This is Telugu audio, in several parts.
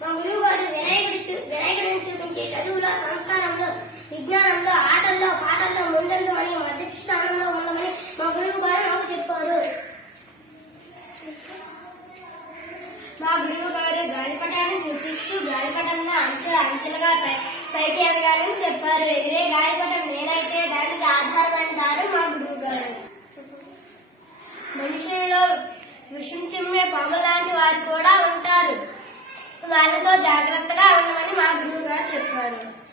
మా గురువు గారు వినాయకుడు వినాయకుడిని చూపించే చదువులో సంస్కారంలో విజ్ఞానంలో ఆటల్లో పాటల్లో ముందుండమని మొదటి స్థానంలో ఉండమని మా గురువు గారు నాకు చెప్పారు. మా గురువు గారు గాలిపటాన్ని చూపిస్తూ గాలిపటంలో అంచె అంచెలుగా పైకి ఎదగాలని చెప్పారు. ఇదే గాలిపటం నేనైతే దానికి ఆధారం అంటారు మా గురువు గారు. మనుషుల్లో విషం చిమ్మే పాము లాంటి వారు జాగ్రత్తగా ఉండమని మా గురువు గారు చెప్పారు.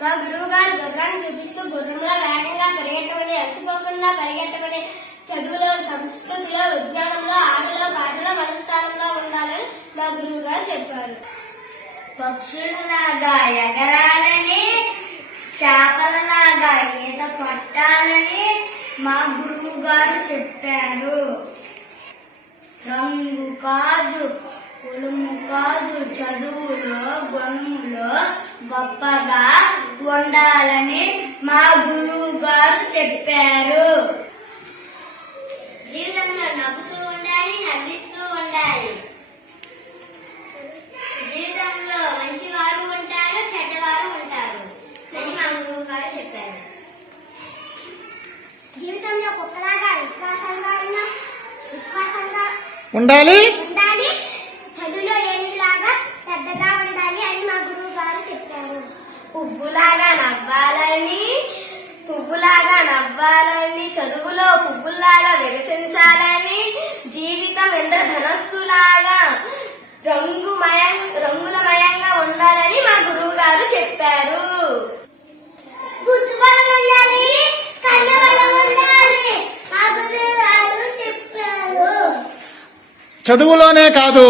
మా గురువు గారు గుర్రాన్ని చూపిస్తూ గుర్రంలో వేగంగా పరిగెట్టమని అలసిపోకుండా పరిగెట్టమని చదువులో సంస్కృతిలో విజ్ఞానంలో ఆటలో పాటలో మనస్థానంలో ఉండాలని మా గురువు గారు చెప్పారు. పక్షుల్లాగా ఎగరాలని చేపలలాగా ఈత పట్టాలని మా గురువు గారు చెప్పారు. రంగు కాదు కులము కాదు చదువులో గుణములో గొప్పగా ఉండాలని మా గురువు గారు చెప్పారు జీవితంలో నవ్వుతూ ఉండాలి నవ్విస్తూ ఉండాలి. జీవితంలో మంచివారు ఉంటారు చెడ్డవారు ఉంటారు అని మా గురువు గారు చెప్పారు. జీవితంలో కుక్కలాగా విశ్వాసంగా ఉన్న విశ్వాసంగా ఉండాలి ఉండాలి చదువులో ఏమిలాగా పెద్దగా ఉండాలి అని మా గురువు గారు చెప్పారు పువ్వులాగా నవ్వాలని పువ్వులాగా నవ్వాలని చదువులో పువ్వులాగా వికసించాలని జీవితం ఇంద్రధనస్సులాగా రంగుమయం రంగులమయంగా ఉండాలని మా గురువు గారు చెప్పారు. చదువులోనే కాదు